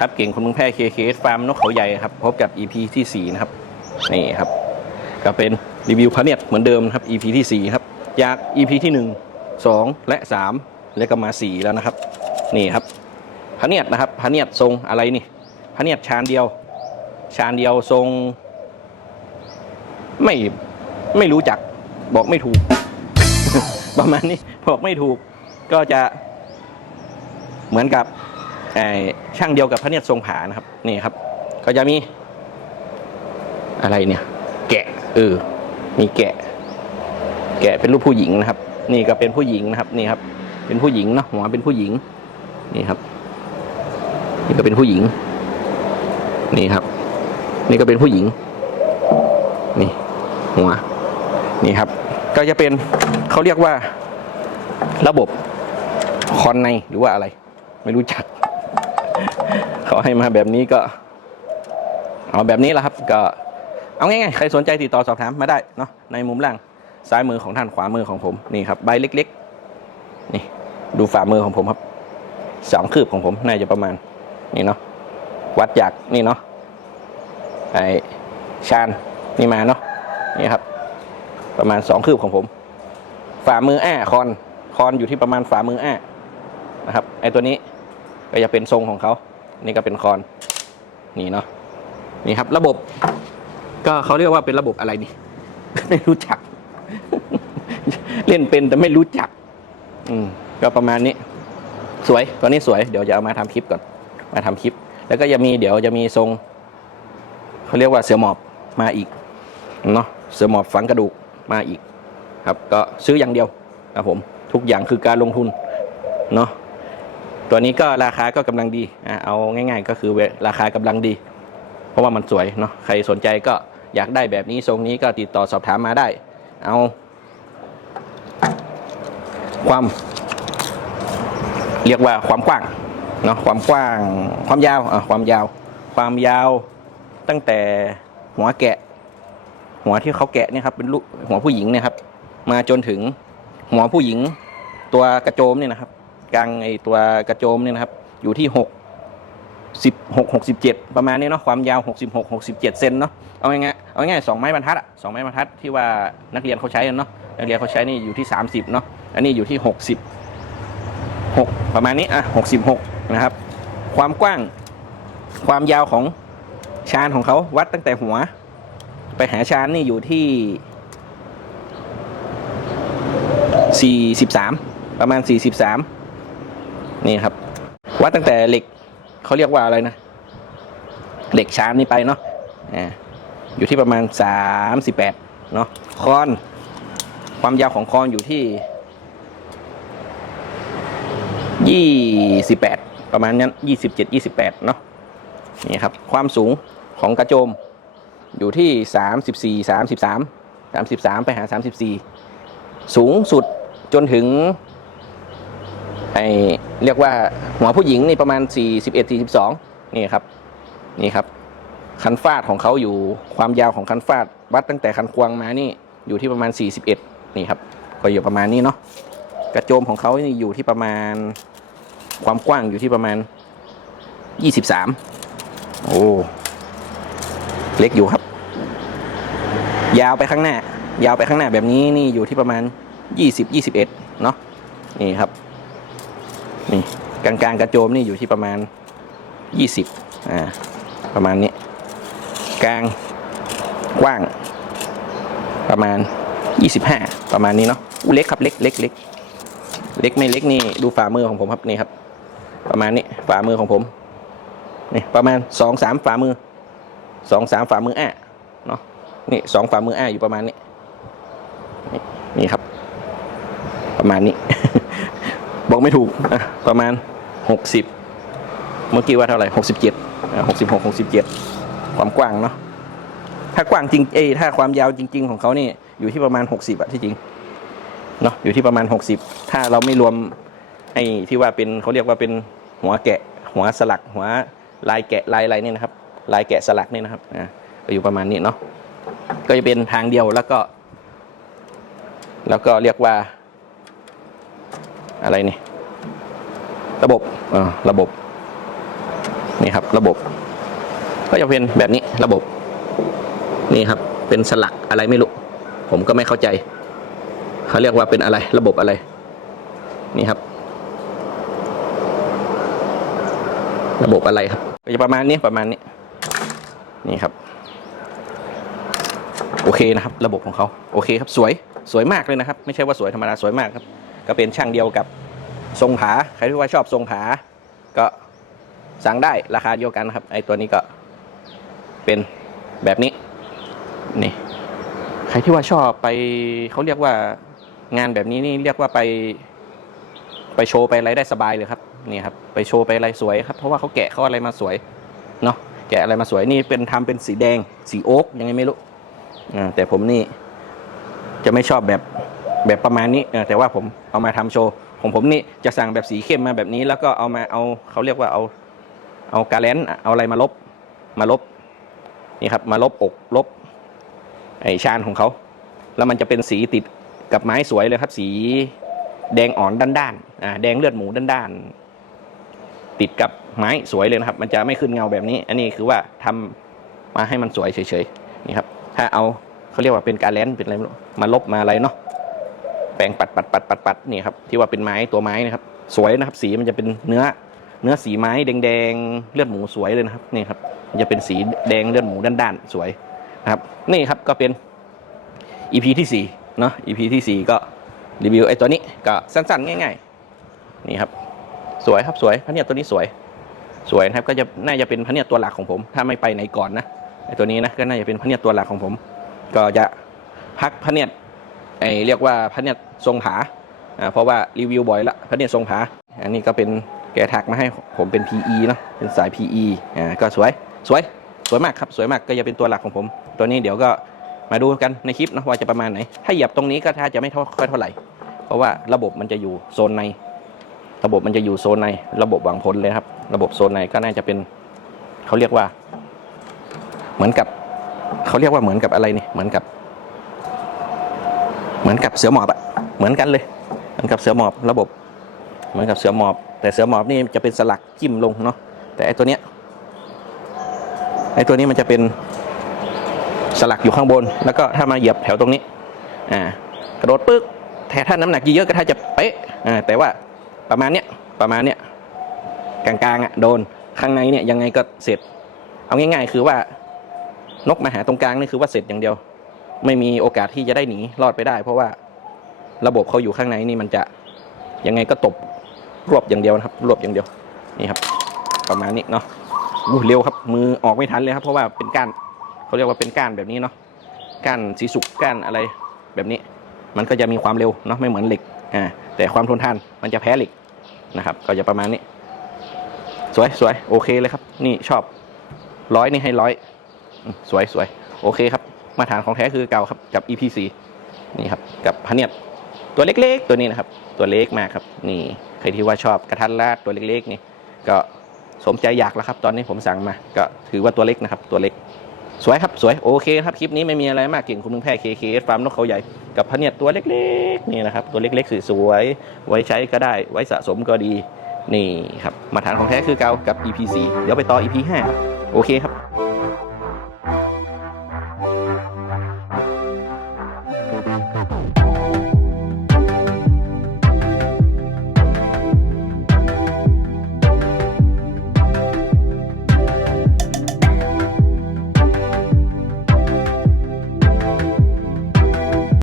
ครับ เก่งคนเมืองแพร่เคเคสฟาร์มนกเขาใหญ่ครับ พบกับ EP ที่ 4 นะครับ นี่ครับ ก็เป็นรีวิวพระเนียดเหมือนเดิมนะครับ EP ที่ 4 ครับ จาก EP ที่ 1 2 และ 3 แล้วก็มา 4 แล้วนะครับ นี่ครับพระเนียดนะครับพระเนียดทรงอะไรนี่พระเนียดชานเดียว ชานเดียวทรง ไม่ไม่รู้จักบอกไม่ถูก ประมาณนี้บอกไม่ถูกก็จะเหมือนกับ ช่างเดียวกับพระเนียดทรงผานะครับนี่ครับ ก็จะมีอะไรเนี่ย แกะเออมีแกะ แกะเป็นรูปผู้หญิงนะครับ นี่ก็เป็นผู้หญิงนะครับนี่ครับ เป็นผู้หญิงเนาะหัวเป็นผู้หญิง นี่ครับ นี่ก็เป็นผู้หญิง นี่ครับ นี่ก็เป็นผู้หญิง นี่หัวนี่ครับ ก็จะเป็นเขาเรียกว่าระบบคอนในหรือว่าอะไร ไม่รู้จัก เขาให้มาแบบนี้ก็เอาแบบนี้แหละครับ ก็เอาง่ายๆใครสนใจติดต่อสอบถามมาได้เนาะในมุมล่างซ้ายมือของท่านขวามือของผมนี่ครับใบเล็กๆ นี่ดูฝ่ามือของผมครับสองคืบของผมน่าจะประมาณนี่เนาะวัดจากนี่เนาะไอชานนี่มาเนาะนี่ครับ ประมาณสองคืบของผม ฝ่ามืออ้าคอนคอนอยู่ที่ประมาณฝ่ามืออ้านะครับไอตัวนี้ก็จะเป็นทรงของเขา นี่ก็เป็นคอนนี่เนาะนี่ครับ ระบบ ก็เขาเรียกว่าเป็นระบบอะไรนี่ ไม่รู้จัก เล่นเป็นแต่ไม่รู้จัก อืมก็ประมาณนี้ สวยตัวนี้สวย เดี๋ยวจะเอามาทำคลิปก่อน มาทำคลิป แล้วก็จะมีเดี๋ยวจะมีทรงเขาเรียกว่าเสือหมอบมาอีกเนาะเสือหมอบฝังกระดูกมาอีก ครับ ก็ซื้ออย่างเดียวครับผม ทุกอย่างคือการลงทุนเนาะ ตัวนี้ก็ราคาก็กำลังดีอะเอาง่าย ๆ ก็คือราคากำลังดี เพราะว่ามันสวยเนาะใครสนใจก็อยากได้แบบนี้ทรงนี้ก็ติดต่อสอบถามมาได้ เอา ความเรียกว่าความกว้างเนาะความกว้างความยาวอะความยาว ความยาวตั้งแต่หัวแกะ หัวที่เขาแกะเนี่ยครับเป็นลูกหัวผู้หญิงเนี่ยครับ มาจนถึงหัวผู้หญิงตัวกระโจมเนี่ยนะครับ กลางไอตัวกระโจมเนี่ยนะครับ อยู่ที่หกสิบหกหกสิบเจ็ดประมาณนี้เนาะความยาวหกสิบหกหกสิบเจ็ดเซนเนาะเอาง่ายๆเอาง่ายๆสองไม้บรรทัดอะสองไม้บรรทัดที่ว่านักเรียนเขาใช้กันเนาะนักเรียนเขาใช้นี่อยู่ที่สามสิบเนาะอันนี้อยู่ที่หกสิบหกประมาณนี้อะหกสิบหกนะครับ ความกว้างความยาวของชานของเขาวัดตั้งแต่หัว ไปหาชานนี่อยู่ที่ 43 ประมาณ 43 นี่ครับ วัดตั้งแต่เหล็กเขาเรียกว่าอะไรนะ เหล็กชานนี่ไปเนาะอ่าอยู่ที่ประมาณ 38เนาะคอน ความยาวของคอนอยู่ที่ 28 ประมาณนั้น 27 28 เนาะนี่ครับ ความสูงของกระโจมอยู่ที่สามสิบสี่สามสิบสามสามสิบสามไปหาสามสิบสี่สูงสุดจนถึง ไอเรียกว่าหัวผู้หญิงนี่ประมาณสี่สิบเอ็ดสี่สิบสองนี่ครับนี่ครับ คันฟาดของเขาอยู่ความยาวของคันฟาดวัดตั้งแต่คันควงมานี่อยู่ที่ประมาณสี่สิบเอ็ดนี่ครับ ก็อยู่ประมาณนี้เนาะกระโจมของเขานี่อยู่ที่ประมาณความกว้างอยู่ที่ประมาณยี่สิบสามโอ้เล็กอยู่ครับ ยาวไปข้างหน้า ยาวไปข้างหน้าแบบนี้นี่อยู่ที่ประมาณ 20 21 เนาะนี่ครับ กลางกลางๆกระโจมนี่อยู่ที่ประมาณ 20อ่าประมาณนี้ กลางกว้าง ประมาณ 25 ประมาณนี้เนาะเล็กครับเล็กเล็กเล็กเล็กไม่เล็กนี่ดูฝ่ามือของผมครับนี่ครับ ประมาณนี้ฝ่ามือของผมนี่ประมาณสองสามฝ่ามือสองสามฝ่ามืออ้าเนาะนี่สองฝ่ามืออ้าอยู่ประมาณนี้นี่นี่ครับ ประมาณนี้ บอกไม่ถูกอะประมาณ หกสิบเมื่อกี้ว่าเท่าไหร่หกสิบเจ็ดหกสิบหกหกสิบเจ็ดความกว้างเนาะถ้ากว้างจริงเอถ้าความยาวจริง ๆ ของเขานี่อยู่ที่ประมาณหกสิบอะที่จริงเนาะอยู่ที่ประมาณหกสิบถ้าเราไม่รวมไอ้ที่ว่าเป็นเขาเรียกว่าเป็นหัวแกะ หัวสลัก หัวลายแกะลายอะไรเนี่ยนะครับ ลายแกะสลักนี่นะครับอ่าก็อยู่ประมาณนี้เนาะก็จะเป็นทางเดียวแล้วก็ แล้วก็เรียกว่า อะไรนี่ ระบบอ่าระบบนี่ครับ ระบบ ก็จะเป็นแบบนี้ระบบ นี่ครับ เป็นสลักอะไรไม่รู้ ผมก็ไม่เข้าใจเขาเรียกว่าเป็นอะไร ระบบอะไร นี่ครับ ระบบอะไรครับก็จะประมาณนี้ประมาณนี้ นี่ครับ โอเคนะครับ ระบบของเขาโอเคครับสวยสวยมากเลยนะครับ ไม่ใช่ว่าสวยธรรมดาสวยมากครับ ก็เป็นช่างเดียวกับ ทรงผาใครที่ว่าชอบทรงผาก็สั่งได้ราคาเดียวกันนะครับ ไอตัวนี้ก็เป็นแบบนี้นี่ใครที่ว่าชอบไปเขาเรียกว่างานแบบนี้นี่เรียกว่าไป ไปโชว์ไปอะไรได้สบายเลยครับนี่ครับไปโชว์ไปอะไรสวยครับ เพราะว่าเขาแกะเขาอะไรมาสวยเนาะแกะอะไรมาสวยนี่เป็นทำเป็นสีแดง สีโอ๊กยังไงไม่รู้แต่ผมนี่จะไม่ชอบแบบแบบประมาณนี้แต่ว่าผมเอามาทำโชว์ ของผมนี่จะสั่งแบบสีเข้มมาแบบนี้ แล้วก็เอามาเอาเขาเรียกว่าเอาเอากาแลนเอาอะไรมาลบมาลบนี่ครับมาลบอกลบไอชานของเขา แล้วมันจะเป็นสีติดกับไม้สวยเลยครับ สีแดงอ่อนด้านๆอ่าแดงเลือดหมูด้านๆติดกับไม้สวยเลยนะครับ มันจะไม่ขึ้นเงาแบบนี้ อันนี้คือว่าทำมาให้มันสวยเฉยๆนี่ครับ ถ้าเอาเขาเรียกว่าเป็นการแลนเป็นอะไรมาลบมาอะไรเนาะ ปรงปัดปัดปัดปัดปัดนี่ครับที่ว่าเป็นไม้ตัวไม้นะครับ สวยนะครับ สีมันจะเป็นเนื้อเนื้อสีไม้แดงๆเลือดหมูสวยเลยนะครับนี่ครับจะเป็นสีแดงเลือดหมูด้านๆสวยนะครับนี่ครับก็เป็น EP ที่สี่เนาะ EP ที่สี่ก็รีวิวไอ้ตัวนี้ก็สั้นๆ ง่ายๆนี่ครับสวยครับสวยพระเนียตัวนี้สวยสวยนะครับก็จะน่าจะเป็นพระเนียตัวหลักของผม ถ้าไม่ไปไหนก่อนนะไอ้ตัวนี้นะก็น่าจะเป็นพระเนียตัวหลักของผม ก็จะพักพระเนีย ไอ้เรียกว่าพระเนียดทรงผาอ่าเพราะว่ารีวิวบ่อยละพระเนียดทรงผาอันนี้ก็เป็นแกทักมาให้ผมเป็น PE เนาะเป็นสาย PE อ่าก็สวยสวยสวยมากครับสวยมากก็จะเป็นตัวหลักของผม ตัวนี้เดี๋ยวก็มาดูกันในคลิปนะว่าจะประมาณไหน ถ้าเหยียบตรงนี้ก็ถ้าจะไม่เท่าค่อยเท่าไหร่ เพราะว่าระบบมันจะอยู่โซนใน ระบบมันจะอยู่โซนใน ระบบหวังผลเลยครับ ระบบโซนในก็น่าจะเป็นเขาเรียกว่า เหมือนกับเขาเรียกว่าเหมือนกับอะไรนี่เหมือนกับ มือนกับเสือหมอบอะเหมือนกันเลย เหมือนกับเสือหมอบระบบ เหมือนกับเสือหมอบ แต่เสือหมอบนี่จะเป็นสลักจิ้มลงเนาะแต่ไอตัวเนี้ยไอตัวนี้มันจะเป็นสลักอยู่ข้างบน แล้วก็ถ้ามาเหยียบแถวตรงนี้อ่ากระโดดปึ๊กแต่ถ้าน้ำหนักเยอะๆก็ถ้าจะเป๊ะอ่าแต่ว่าประมาณเนี้ยประมาณเนี้ยกลางๆอะโดนข้างในเนี่ยยังไงก็เสร็จ เอาง่าย ๆ คือว่านกมาหาตรงกลางนี่คือว่าเสร็จอย่างเดียว ไม่มีโอกาสที่จะได้หนีรอดไปได้ เพราะว่าระบบเขาอยู่ข้างในนี่มันจะยังไงก็ตบรวบอย่างเดียวนะครับ รวบอย่างเดียวนี่ครับ ประมาณนี้เนาะอู้เร็วครับ มือออกไม่ทันเลยครับ เพราะว่าเป็นการเขาเรียกว่าเป็นก้านแบบนี้เนาะก้านสีสุกก้านอะไรแบบนี้ มันก็จะมีความเร็วเนาะไม่เหมือนเหล็กอ่าแต่ความทนทานมันจะแพ้เหล็กนะครับ ก็จะประมาณนี้ สวยสวยโอเคเลยครับ นี่ชอบร้อยนี่ให้ร้อยสวยสวยโอเคครับ มาตรฐานของแท้คือเก่าครับกับ EP4 นี่ครับกับพะเนียดตัวเล็กๆ ตัวนี้นะครับ ตัวเล็กมากครับ นี่ใครที่ว่าชอบกระทันลาดตัวเล็กๆนี่ก็สมใจอยากแล้วครับ ตอนนี้ผมสั่งมา ก็ถือว่าตัวเล็กนะครับ ตัวเล็ก สวยครับสวยโอเคครับคลิปนี้ไม่มีอะไรมากเก่งคุณมึงแพ้เคเคฟาร์มนกเขาใหญ่กับพะเนียดตัวเล็กๆนี่นะครับ ตัวเล็กๆสวยๆไว้ใช้ก็ได้ไว้สะสมก็ดีนี่ครับมาตรฐานของแท้คือเก่ากับ EP4 เดี๋ยวไปต่อ EP5 ครับโอเคครับ Oh,